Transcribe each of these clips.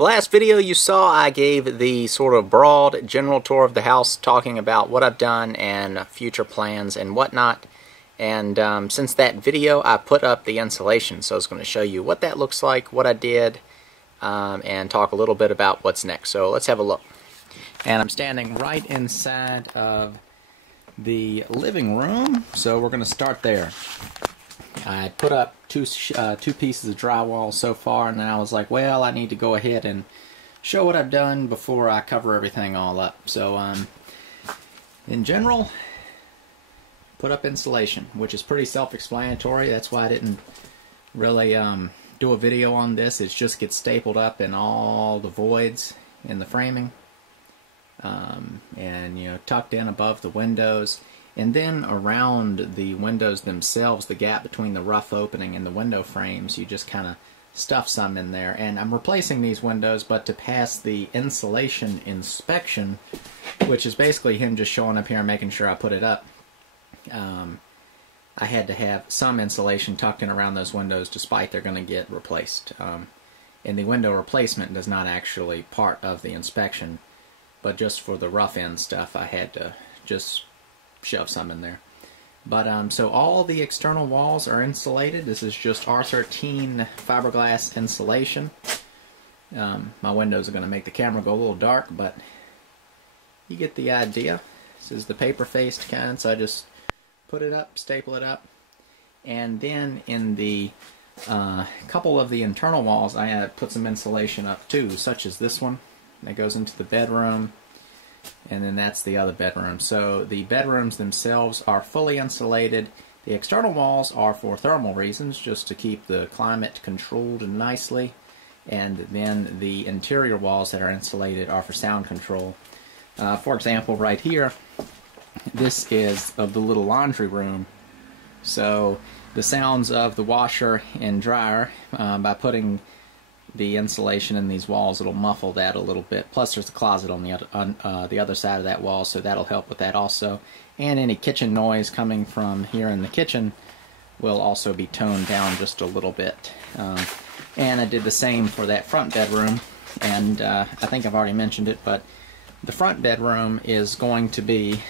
The last video you saw, I gave the sort of broad general tour of the house, talking about what I've done and future plans and whatnot. And since that video, I put up the insulation, so I was going to show you what that looks like, what I did, and talk a little bit about what's next. So let's have a look. And I'm standing right inside of the living room, so we're going to start there. I put up two pieces of drywall so far, and then I was like, well, I need to go ahead and show what I've done before I cover everything all up. So in general, put up insulation, which is pretty self-explanatory. That's why I didn't really do a video on this. It just gets stapled up in all the voids in the framing, and tucked in above the windows. And then around the windows themselves, the gap between the rough opening and the window frames, you just kind of stuff some in there. And I'm replacing these windows, but to pass the insulation inspection, which is basically him just showing up here and making sure I put it up, I had to have some insulation tucked in around those windows, despite they're going to get replaced. And the window replacement is not actually part of the inspection, but just for the rough end stuff, I had to just shove some in there. But so all the external walls are insulated. This is just R13 fiberglass insulation. My windows are going to make the camera go a little dark, but you get the idea. This is the paper-faced kind, so I just put it up, staple it up, and then in the couple of the internal walls I put some insulation up too, such as this one that goes into the bedroom. And then that's the other bedroom. So the bedrooms themselves are fully insulated. The external walls are for thermal reasons, just to keep the climate controlled nicely. And then the interior walls that are insulated are for sound control. For example, right here, this is the little laundry room. So the sounds of the washer and dryer, by putting the insulation in these walls, it'll muffle that a little bit. Plus there's a closet on the other side of that wall, so that'll help with that also. And any kitchen noise coming from here in the kitchen will also be toned down just a little bit. And I did the same for that front bedroom, and I think I've already mentioned it, but the front bedroom is going to be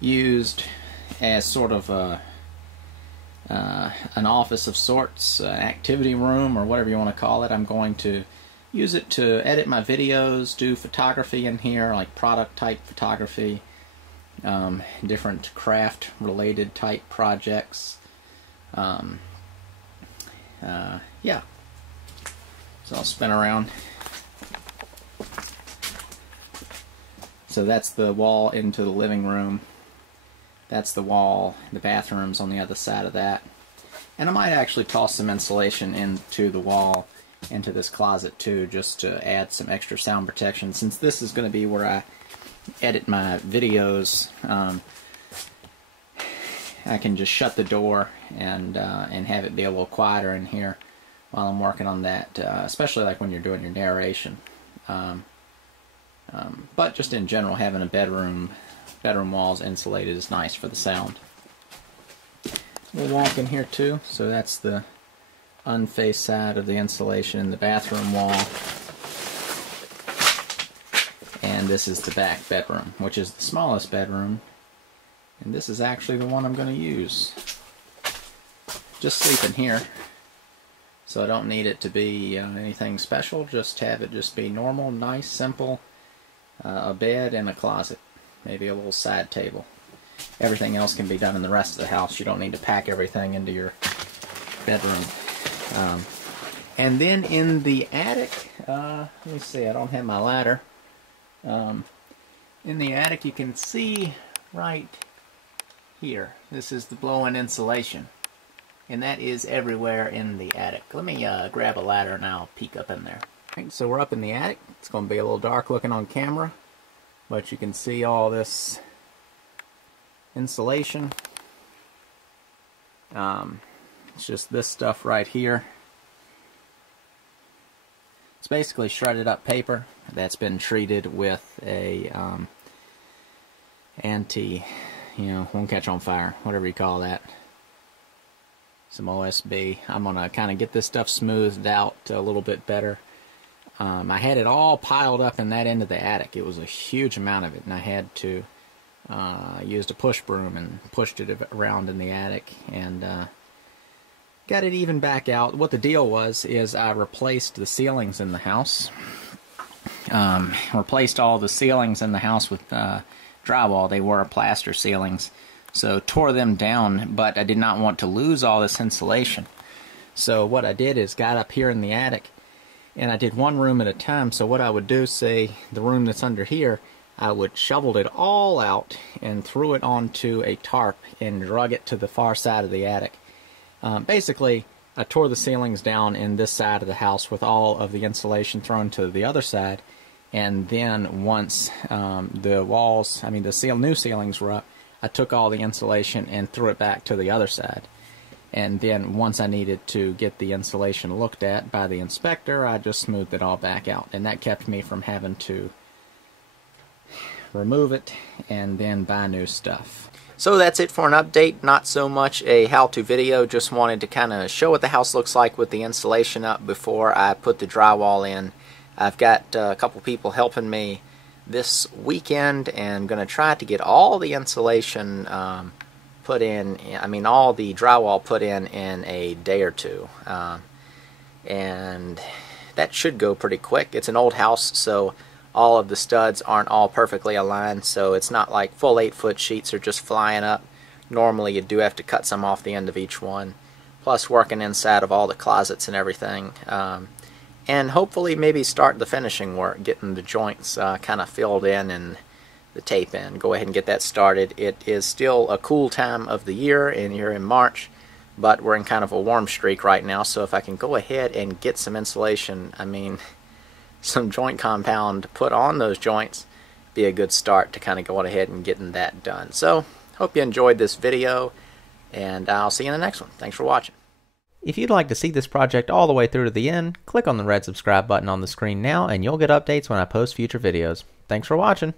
used as sort of an office of sorts, an activity room, or whatever you want to call it. I'm going to use it to edit my videos, do photography in here, like product type photography, different craft related type projects. Yeah. So I'll spin around. So that's the wall into the living room. That's the wall, the bathroom's on the other side of that. And I might actually toss some insulation into the wall, into this closet too, just to add some extra sound protection. Since this is going to be where I edit my videos, I can just shut the door and have it be a little quieter in here while I'm working on that, especially like when you're doing your narration. But just in general, having a bedroom walls insulated is nice for the sound. We'll walk in here too. So that's the unfaced side of the insulation in the bathroom wall. And this is the back bedroom, which is the smallest bedroom. And this is actually the one I'm going to use. Just sleep in here. So I don't need it to be anything special. Just have it just be normal, nice, simple. A bed and a closet. Maybe a little side table. Everything else can be done in the rest of the house. You don't need to pack everything into your bedroom. And then in the attic, let me see, I don't have my ladder. In the attic you can see right here, this is the blow-in insulation. And that is everywhere in the attic. Let me grab a ladder and I'll peek up in there. Right, so we're up in the attic. It's going to be a little dark looking on camera, but you can see all this insulation. It's just this stuff right here. It's basically shredded up paper that's been treated with a won't catch on fire, whatever you call that. Some OSB. I'm going to kind of get this stuff smoothed out a little bit better. I had it all piled up in that end of the attic. It was a huge amount of it, and I had to used a push broom and pushed it around in the attic and got it even back out. What the deal was is I replaced the ceilings in the house. Replaced all the ceilings in the house with drywall. They were plaster ceilings, so tore them down, but I did not want to lose all this insulation. So what I did is got up here in the attic, and I did one room at a time. So what I would do, say the room that's under here, I would shoveled it all out and threw it onto a tarp and drug it to the far side of the attic. Basically, I tore the ceilings down in this side of the house with all of the insulation thrown to the other side, and then once the walls, the new ceilings were up, I took all the insulation and threw it back to the other side. And then once I needed to get the insulation looked at by the inspector, I just smoothed it all back out, and that kept me from having to remove it and then buy new stuff. So that's it for an update. Not so much a how-to video, just wanted to kind of show what the house looks like with the insulation up before I put the drywall in. I've got a couple people helping me this weekend, and I'm going to try to get all the insulation put in, all the drywall put in a day or two. And that should go pretty quick. It's an old house, so all of the studs aren't all perfectly aligned, so it's not like full 8-foot sheets are just flying up. Normally you do have to cut some off the end of each one, plus working inside of all the closets and everything. And hopefully maybe start the finishing work, getting the joints kind of filled in and the tape in. Go ahead and get that started. It is still a cool time of the year, and here in March, but we're in kind of a warm streak right now, so if I can go ahead and get some insulation, some joint compound put on those joints, be a good start to kind of going ahead and getting that done. So, hope you enjoyed this video, and I'll see you in the next one. Thanks for watching. If you'd like to see this project all the way through to the end, click on the red subscribe button on the screen now, and you'll get updates when I post future videos. Thanks for watching.